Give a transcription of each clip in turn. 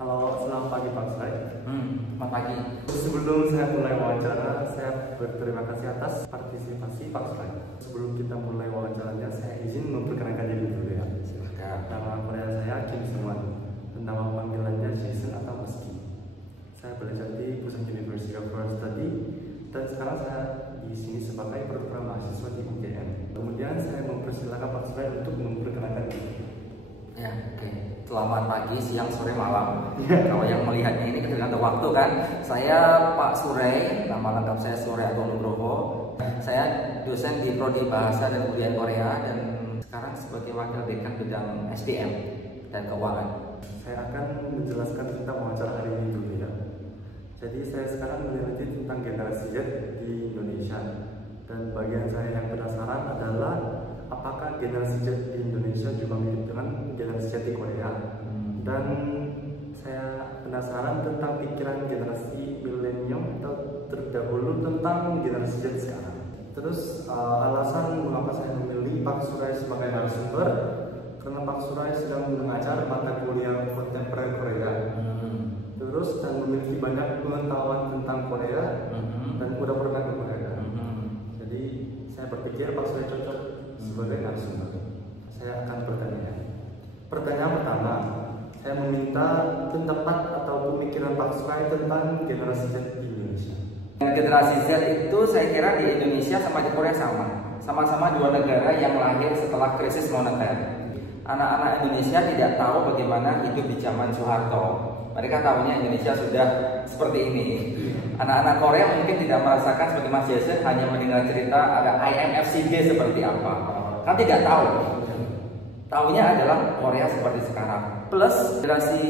Halo, selamat pagi Pak Surai. Selamat pagi. Sebelum saya mulai wawancara, saya berterima kasih atas partisipasi Pak Surai. Sebelum kita mulai wawancaranya, saya izin memperkenalkan diri dulu ya. Silakan. Nama Korea saya Kim Seung-wan, dan nama panggilannya Jason atau Meski. Saya belajar di Busan University of World Study, dan sekarang saya di sini sebagai program mahasiswa di UGM. Kemudian saya mempersilakan Pak Surai untuk memperkenalkan diri. Ya, oke. Selamat pagi, siang, sore, malam. Kalau yang melihatnya ini tergantung waktu kan. Saya Pak Surey, nama lengkap saya Surey Agung Nugroho. Saya dosen di Prodi Bahasa dan Budaya Korea dan sekarang sebagai wakil dekan bidang SDM dan keuangan. Saya akan menjelaskan tentang wawancara hari ini dulu ya. Jadi saya sekarang meneliti tentang generasi Z di Indonesia. Dan bagian saya yang penasaran adalah apakah generasi Z di Indonesia juga mirip dengan generasi Z di Korea. Dan saya penasaran tentang pikiran generasi milenium atau terdahulu tentang generasi Z sekarang. Terus alasan mengapa saya memilih Pak Surai sebagai narasumber, karena Pak Surai sedang mengajar mata kuliah kontemporer Korea. Terus dan memiliki banyak pengetahuan tentang Korea dan udah pernah ke Korea. Jadi saya berpikir Pak Surai cocok sebagai narasumber. Saya akan bertanya. Pertanyaan pertama, saya meminta pendapat atau pemikiran Pak Surai tentang generasi Z di Indonesia. Generasi Z itu saya kira di Indonesia sama di Korea sama-sama dua negara yang lahir setelah krisis moneter. Anak-anak Indonesia tidak tahu bagaimana hidup di zaman Soeharto. Mereka tahunya Indonesia sudah seperti ini. Anak-anak Korea mungkin tidak merasakan seperti Mas Jason, hanya mendengar cerita ada IMF-CB seperti apa. Kan tidak tahu. Tahunya adalah Korea seperti sekarang. Plus generasi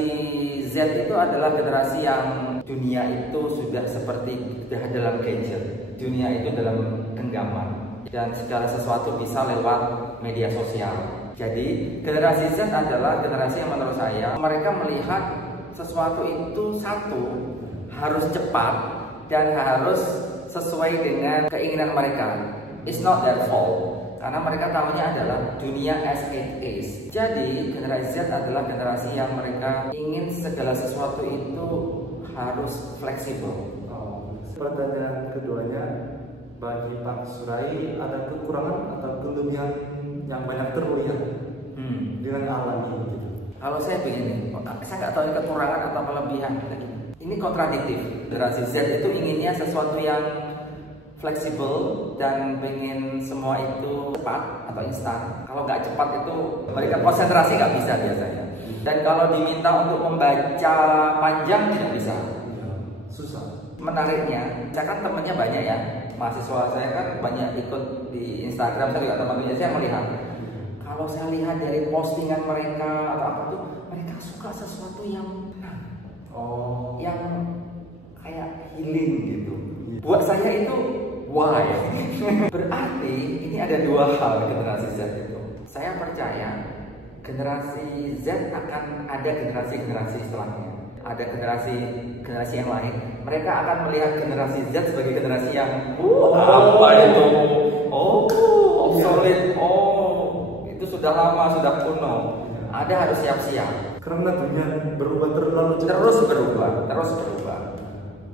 Z itu adalah generasi yang dunia itu sudah seperti dalam gadget. Dunia itu dalam genggaman dan segala sesuatu bisa lewat media sosial. Jadi generasi Z adalah generasi yang menurut saya mereka melihat sesuatu itu satu harus cepat dan harus sesuai dengan keinginan mereka. It's not their fault. Karena mereka tahunya adalah dunia as it is. Jadi generasi Z adalah generasi yang mereka ingin segala sesuatu itu harus fleksibel. Pertanyaan keduanya, bagi Pak Surai ada kekurangan atau kelebihan yang banyak terlihat dengan alam ini? Kalau saya begini, saya nggak tahu ini kekurangan atau kelebihan. Ini kontradiktif. Generasi Z itu inginnya sesuatu yang fleksibel dan pengen semua itu cepat atau instan. Kalau nggak cepat itu mereka konsentrasi nggak bisa biasanya. Dan kalau diminta untuk membaca panjang tidak bisa. Susah. Menariknya, saya kan temennya banyak ya. Mahasiswa saya kan banyak ikut di Instagram, saya juga teman-temannya saya melihat. Kalau saya lihat dari postingan mereka atau apa tuh, mereka suka sesuatu yang tenang. Yang kayak healing gitu. Buat saya itu why? Berarti ini ada dua hal generasi Z itu. Saya percaya generasi Z akan ada generasi-generasi setelahnya. Ada generasi yang lain. Mereka akan melihat generasi Z sebagai generasi yang apa itu? Obsolete. Itu sudah lama, sudah kuno. Ada harus siap-siap. Karena dunia berubah terlalu cepat. Terus berubah.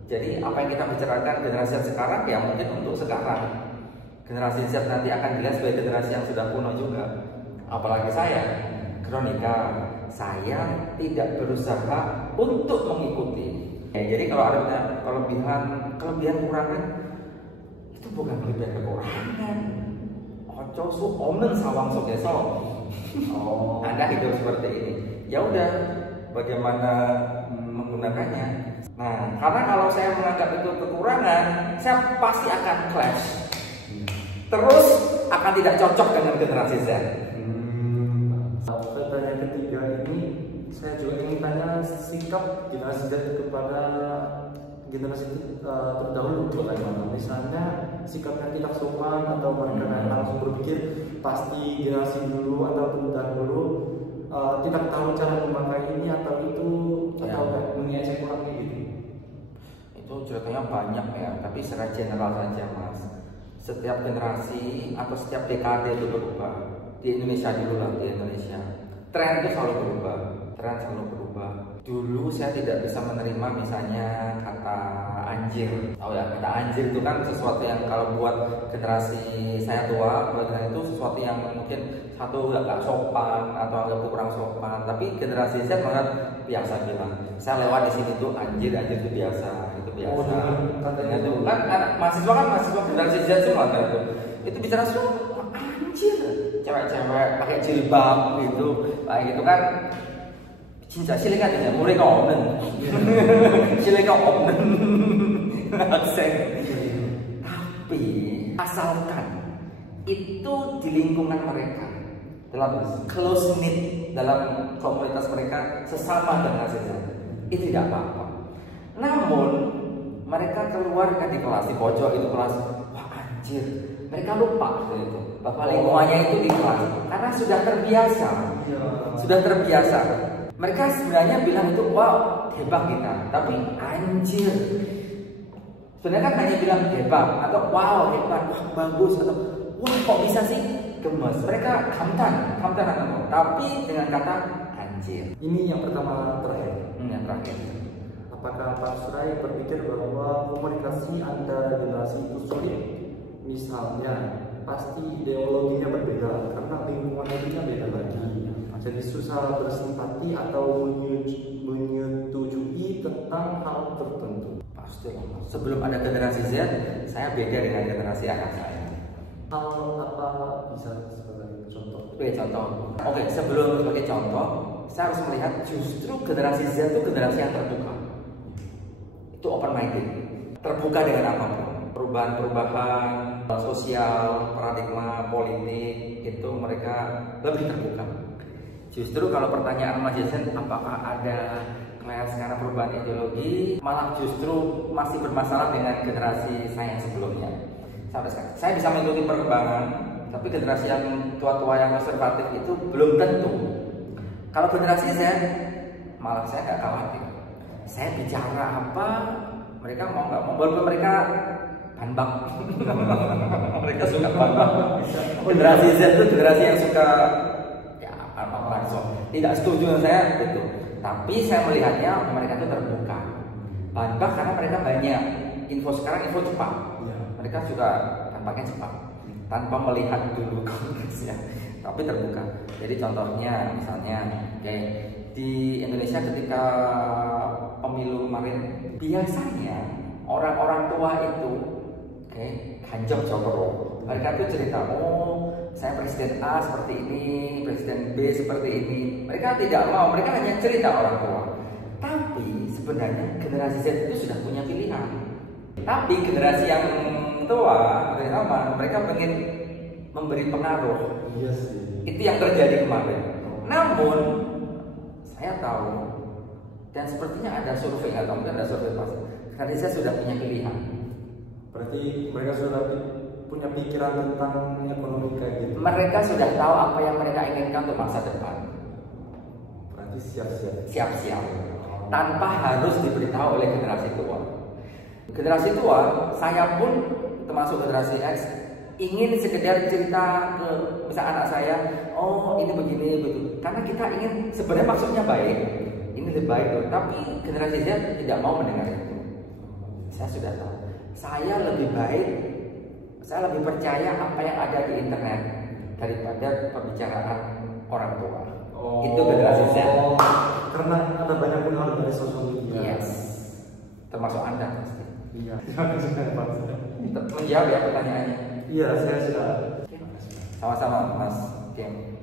Jadi apa yang kita bicarakan generasi Z sekarang ya mungkin untuk sekarang. Generasi Z nanti akan dilihat sebagai generasi yang sudah kuno juga. Apalagi saya, kronika, saya tidak berusaha untuk mengikuti. Jadi kalau ada kelebihan kurangan itu bukan kelebihan kekurangan. Ojo su omen sawang sogeso. Anda hidup seperti ini. Ya udah, bagaimana menggunakannya? Nah, karena kalau saya menganggap itu kekurangan, saya pasti akan clash. Terus akan tidak cocok dengan generasi Z. Pertanyaan ketiga ini, saya juga ingin tanya sikap generasi Z kepada generasi terdahulu bagaimana? Misalnya sikapnya tidak sopan atau mereka langsung berpikir pasti generasi dulu atau terdahulu tidak tahu cara memakai ini atau itu atau mengejek orang gitu. Itu ceritanya banyak ya, tapi secara general saja Mas. Setiap generasi atau setiap dekade itu berubah. Di Indonesia dulu lah, di Indonesia tren itu selalu berubah. Dulu saya tidak bisa menerima misalnya kata anjir. Tahu ya, kata anjir itu kan sesuatu yang kalau buat generasi saya tua, itu sesuatu yang mungkin satu agak sopan atau agak kurang sopan. Tapi generasi Z malah biasa bilang. Saya lewat di sini tuh anjir itu biasa, itu biasa. Katanya itu kan anak mahasiswa generasi Z semua kan itu. Itu bicara anjir, cewek-cewek pakai jilbab gitu, kayak gitu kan. 진짜 실례가 되냐 무례가 없는 실례가 없는 학생. Tapi asalkan itu di lingkungan mereka, dalam close knit, dalam komunitas mereka sesama generasi Z, itu tidak apa-apa. Namun mereka keluar kan di kelas, di pojok itu kelas, wah anjir, mereka lupa itu bahwa lingkungannya itu di kelas karena sudah terbiasa. Mereka sebenarnya bilang itu wow hebat kita, tapi anjir. Sebenarnya kan hanya bilang hebat atau wow hebat, wah bagus atau wah kok bisa sih gemes. Mereka kamtan tapi dengan kata anjir. Ini yang pertama terakhir. Yang terakhir. Apakah Pak Surai berpikir bahwa komunikasi antar generasi itu sulit? Misalnya pasti ideologinya berbeda karena lingkungan hidupnya beda lagi. Jadi susah bersimpati atau menyetujui tentang hal tertentu. Pasti. Sebelum ada generasi Z, saya beda dengan generasi anak saya. Hal apa bisa sebagai contoh? Oke, sebelum sebagai contoh, saya harus melihat justru generasi Z itu generasi yang terbuka. Itu open minded, terbuka dengan apapun. Perubahan sosial, paradigma politik itu mereka lebih terbuka. Justru kalau pertanyaan Mas Jason, apakah ada clash karena perubahan ideologi, malah justru masih bermasalah dengan generasi saya yang sebelumnya. Sampai sekarang, saya bisa mengikuti perkembangan, tapi generasi yang tua-tua yang konservatif itu belum tentu. Kalau generasi Z, malah saya nggak khawatir. Saya bicara apa, mereka mau nggak mau, walaupun mereka banbak. Mereka suka banbak. Generasi Z itu generasi yang suka langsung tidak setuju dengan saya gitu. Tapi saya melihatnya mereka itu terbuka. Banbak karena mereka banyak info, sekarang info cepat. Mereka juga tampaknya cepat tanpa melihat dulu konteksnya, tapi terbuka. Jadi contohnya misalnya di Indonesia ketika pemilu kemarin, biasanya orang-orang tua itu ganjok jokro. Mereka tuh cerita, oh saya presiden A seperti ini, presiden B seperti ini. Mereka tidak mau, mereka hanya cerita orang tua. Tapi sebenarnya generasi Z itu sudah punya pilihan. Tapi generasi yang tua, mereka pengen memberi pengaruh. Iya sih. Itu yang terjadi kemarin. Namun saya tahu, dan sepertinya ada survei, atau mungkin ada survei pas, generasi Z sudah punya pilihan. Berarti mereka sudah punya pikiran tentang ekonomi kayak gitu. Mereka sudah tahu apa yang mereka inginkan untuk masa depan. Berarti siap-siap. Siap-siap. Tanpa harus diberitahu oleh generasi tua. Generasi tua, saya pun termasuk generasi X, ingin sekedar cerita ke misal anak saya, oh ini begini begitu. Karena kita ingin, sebenarnya maksudnya baik, ini lebih baik loh. Tapi generasi Z tidak mau mendengar itu. Saya sudah tahu. Saya lebih baik, saya lebih percaya apa yang ada di internet daripada pembicaraan orang tua. Itu generasi Z. Karena ada banyak pengaruh dari sosial media. Yes. Termasuk Anda pasti. Iya. Menjawab ya pertanyaannya. Iya, saya sudah. Sama-sama Mas Kim.